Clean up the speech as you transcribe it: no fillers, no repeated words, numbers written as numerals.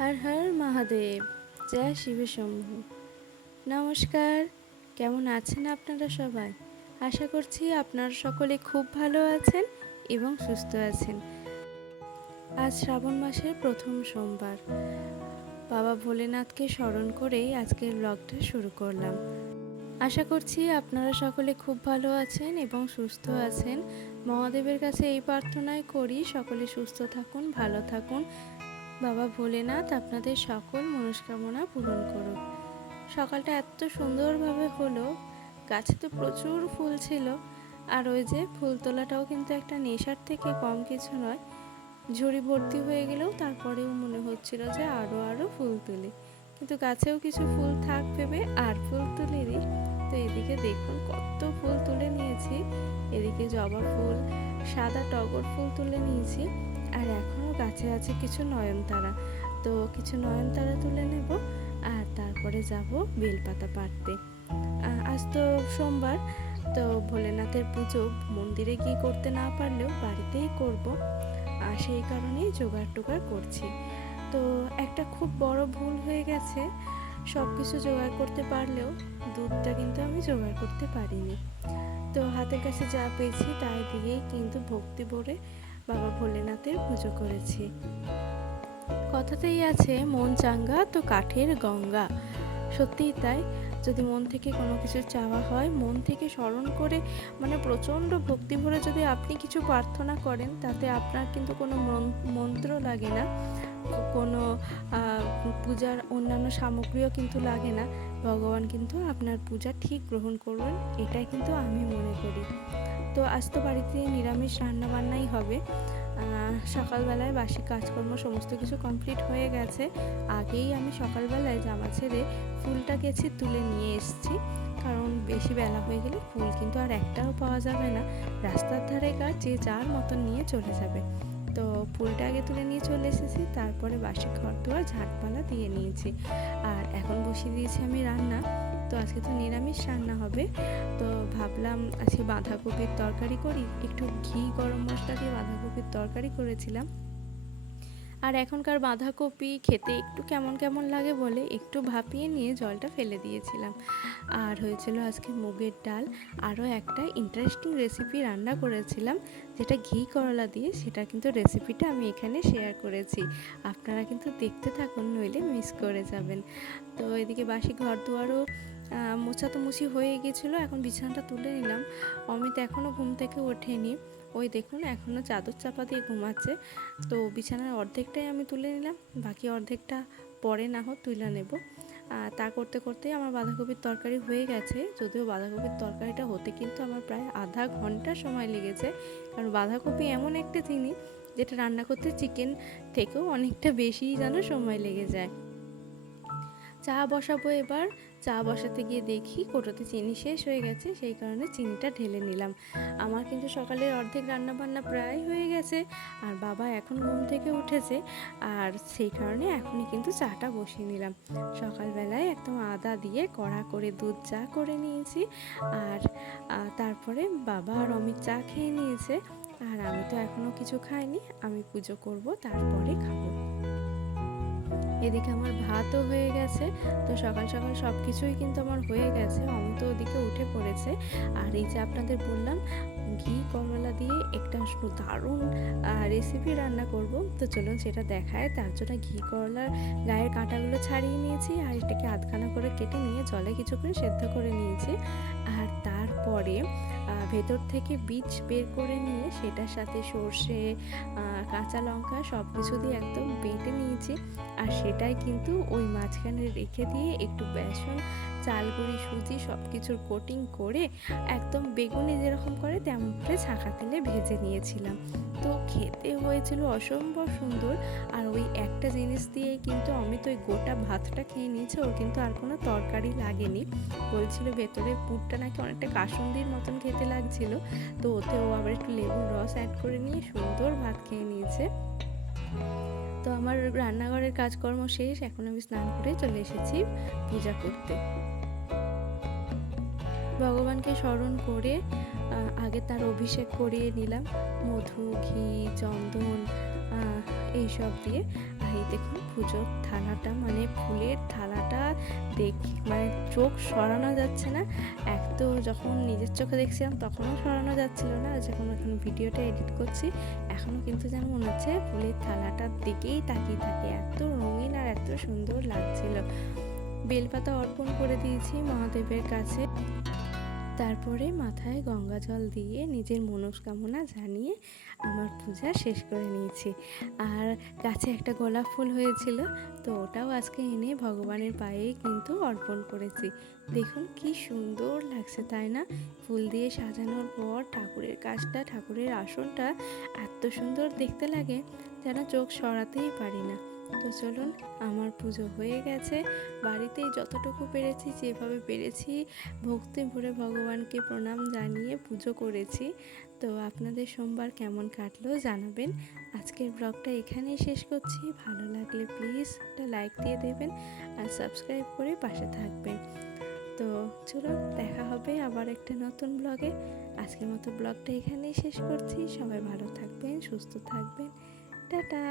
হর হর মহাদেব, জয় শিব শম্ভু। নমস্কার, কেমন আছেন আপনারা সবাই? আশা করছি আপনারা সকলে খুব ভালো আছেন এবং সুস্থ আছেন। আজ শ্রাবণ মাসের প্রথম সোমবার, বাবা ভোলেনাথকে স্মরণ করেই আজকের ব্লগটা শুরু করলাম। আশা করছি আপনারা সকলে খুব ভালো আছেন এবং সুস্থ আছেন। মহাদেবের কাছে এই প্রার্থনাই করি, সকলে সুস্থ থাকুন, ভালো থাকুন। বাবা ভোলেনাথ আপনাদের সকল মনস্কামনা পূরণ করুক। সকালটা এত সুন্দরভাবে হলো, গাছে তো প্রচুর ফুল ছিল, আর ওই যে ফুল তোলাটাও কিন্তু একটা নেশার থেকে কম কিছু নয়। ঝুড়ি ভর্তি হয়ে গেলেও তারপরেও মনে হচ্ছিল যে আরও ফুল তুলি, কিন্তু গাছেও কিছু ফুল থাক ভেবে আর ফুল তুলিনি। তো এদিকে দেখুন কত ফুল তুলে নিয়েছি। এদিকে জবা ফুল, সাদা টগর ফুল তুলে নিয়েছি, আর এখনও গাছে আছে কিছু নয়নতারা। তো কিছু নয়নতারা তুলে নেব, আর তারপরে যাব বেলপাতা পাড়তে। আজ তো সোমবার, তো ভোলেনাথের পুজো মন্দিরে গিয়ে করতে না পারলেও বাড়িতেই করব, আর সেই কারণেই জোগাড় টোগাড় করছি। তো একটা খুব বড় ভুল হয়ে গেছে, সব কিছু জোগাড় করতে পারলেও দুধটা কিন্তু আমি জোগাড় করতে পারিনি। তো হাতের কাছে যা পেয়েছি তাই দিয়েই কিন্তু ভক্তি ভরে বাবা ভোলেনাথের পুজো করেছি। কথাতেই আছে, মন চাঙ্গা তো কাঠের গঙ্গা। সত্যিই তাই। যদি মন থেকে কোনো কিছু চাওয়া হয়, মন থেকে স্মরণ করে, মানে প্রচণ্ড ভক্তি ভরে যদি আপনি কিছু প্রার্থনা করেন, তাতে আপনার কিন্তু কোনো মন্ত্র লাগে না, কোনো পূজার অন্যান্য সামগ্রীও কিন্তু লাগে না। ভগবান কিন্তু আপনার পূজা ঠিক গ্রহণ করবেন, এটাই কিন্তু আমি মনে করি। তো আজ তো বাড়িতে নিরামিষ রান্নাবান্নাই হবে। সকালবেলায় বাসি কাজকর্ম সমস্ত কিছু কমপ্লিট হয়ে গেছে। আগেই আমি সকালবেলায় জামা ছেড়ে ফুলটা গেছি তুলে নিয়ে এসেছি, কারণ বেশি বেলা হয়ে গেলে ফুল কিন্তু আর একটাও পাওয়া যাবে না। রাস্তার ধারে গাছ যে যার মতন নিয়ে চলে যাবে। তো ফুলটা আগে তুলে নিয়ে চলে এসেছি, তারপরে বাসি ঘর দুয়ার ঝাঁটপালা দিয়ে নিয়েছি, আর এখন বসিয়ে দিয়েছি আমি রান্না। তো আজকে তো নিরামিষ রান্না হবে, তো ভাবলাম আজকে বাঁধাকপির তরকারি করি। একটু ঘি গরম মশলা দিয়ে বাঁধাকপির তরকারি করেছিলাম। আর এখনকার বাঁধাকপি খেতে একটু কেমন কেমন লাগে বলে একটু ভাপিয়ে নিয়ে জলটা ফেলে দিয়েছিলাম। আর হয়েছিল আজকে মুগের ডাল। আরও একটা ইন্টারেস্টিং রেসিপি রান্না করেছিলাম, যেটা ঘি করলা দিয়ে, সেটা কিন্তু রেসিপিটা আমি এখানে শেয়ার করেছি। আপনারা কিন্তু দেখতে থাকুন, নইলে মিস করে যাবেন। তো এদিকে বাসি ঘর দুয়ারও মোছা তো মুছি হয়ে গিয়েছিলো, এখন বিছানাটা তুলে নিলাম। অমিত এখনও ঘুম থেকে ওঠেনি, ওই দেখুন এখনও চাদর চাপা দিয়ে ঘুমাচ্ছে। তো বিছানার অর্ধেকটাই আমি তুলে নিলাম, বাকি অর্ধেকটা পরে না হোক তুলে নেব। তা করতে করতেই আমার বাঁধাকপির তরকারি হয়ে গেছে, যদিও বাঁধাকপির তরকারিটা হতে কিন্তু আমার প্রায় আধা ঘন্টা সময় লেগেছে, কারণ বাঁধাকপি এমন একটা জিনিস যেটা রান্না করতে চিকেন থেকেও অনেকটা বেশিই যেন সময় লেগে যায়। চা বসাবো এবার। চা বসাতে গিয়ে দেখি কোটোতে চিনি শেষ হয়ে গেছে, সেই কারণে চিনিটা ঢেলে নিলাম। আমার কিন্তু সকালের অর্ধেক রান্নাবান্না প্রায় হয়ে গেছে, আর বাবা এখন ঘুম থেকে উঠেছে, আর সেই কারণে এখনই কিন্তু চাটা বসিয়ে নিলাম। সকালবেলায় একদম আদা দিয়ে কড়া করে দুধ চা করে নিয়েছি, আর তারপরে বাবা আর অমিত চা খেয়ে নিয়েছে, আর আমি তো এখনও কিছু খাইনি। আমি পুজো করব, তারপরে খাবো। এদিকে আমার ভাতও হয়ে গেছে। তো সকাল সকাল সব কিছুই কিন্তু আমার হয়ে গেছে। অমিত ওদিকে উঠে পড়েছে, আর এই যে আপনাদের বললাম ঘি করলা দিয়ে একটা দারুণ রেসিপি রান্না করব, তো চলুন সেটা দেখায়। তার জন্য ঘি করলার গায়ের কাঁটাগুলো ছাড়িয়ে নিয়েছি, আর এটাকে আধখানা করে কেটে নিয়ে জলে কিছুক্ষণ সেদ্ধ করে নিয়েছি, আর তারপরে ভেতর থেকে বীজ বের করে নিয়ে সেটার সাথে সর্ষে, কাঁচা লঙ্কা সব কিছু দিয়ে একদম বেটে নিয়েছি, আর সেটাই কিন্তু ওই মাঝখানে রেখে দিয়ে একটু বেসন, চালগুঁড়ি, সুজি সব কিছুর কোটিং করে একদম বেগুনি যেরকম করে তেমন করে ছাঁকা তেলে ভেজে নিয়েছিলাম। তো খেতে হয়েছিল অসম্ভব সুন্দর, আর ওই একটা জিনিস দিয়েই কিন্তু অমিত ওই গোটা ভাতটা খেয়ে নিয়েছে, ওর কিন্তু আর কোনো তরকারি লাগেনি। বলছিল ভেতরের পুরটা নাকি অনেকটা কাসুন্দির মতন খেতে লাগছিল, তো ওতে ও আবার একটু লেবুর রস অ্যাড করে নিয়ে সুন্দর ভাত খেয়ে নিয়েছে। তো আমার রান্নাঘরের কাজকর্ম শেষ, এখন আমি স্নান করে চলে এসেছি পূজা করতে। ভগবানকে স্মরণ করে আগে তার অভিষেক করিয়ে নিলাম মধু, ঘি, চন্দন এইসব দিয়ে, আর এই দেখুন পুজোর থালাটা, মানে ফুলের থালাটা মানে চোখ সরানো যাচ্ছে না। এক তো যখন নিজের চোখে দেখছিলাম তখনও সরানো যাচ্ছিল না, যখন এখন ভিডিওটা এডিট করছি এখনও কিন্তু যেন মনে হচ্ছে ফুলের থালাটার দিকেই তাকিয়ে থাকে, এত রঙিন আর এত সুন্দর লাগছিল। বেলপাতা অর্পণ করে দিয়েছি মহাদেবের কাছে, তারপরে মাথায় গঙ্গা জল দিয়ে নিজের মনস্কামনা জানিয়ে আমার পূজা শেষ করে নিয়েছি। আর গাছে একটা গোলাপ ফুল হয়েছিল, তো ওটাও আজকে এনে ভগবানের পায়ে কিন্তু অর্পণ করেছি। দেখুন কি সুন্দর লাগছে তাই না? ফুল দিয়ে সাজানোর পর ঠাকুরের কাজটা, ঠাকুরের আসনটা এত সুন্দর দেখতে লাগে যেন চোখ সরাতেই পারি না। তো চলুন, আমার পুজো হয়ে গেছে। বাড়িতেই যতটুকু পেরেছি, যেভাবে পেরেছি ভক্তি ভরে ভগবানকে প্রণাম জানিয়ে পুজো করেছি। তো আপনাদের সোমবার কেমন কাটলো জানাবেন। আজকের ব্লগটা এখানেই শেষ করছি। ভালো লাগলে প্লিজ একটা লাইক দিয়ে দেবেন আর সাবস্ক্রাইব করে পাশে থাকবেন। তো চলো, দেখা হবে আবার একটা নতুন ব্লগে। আজকের মতো ব্লগটা এখানেই শেষ করছি। সবাই ভালো থাকবেন, সুস্থ থাকবেন। টাটা।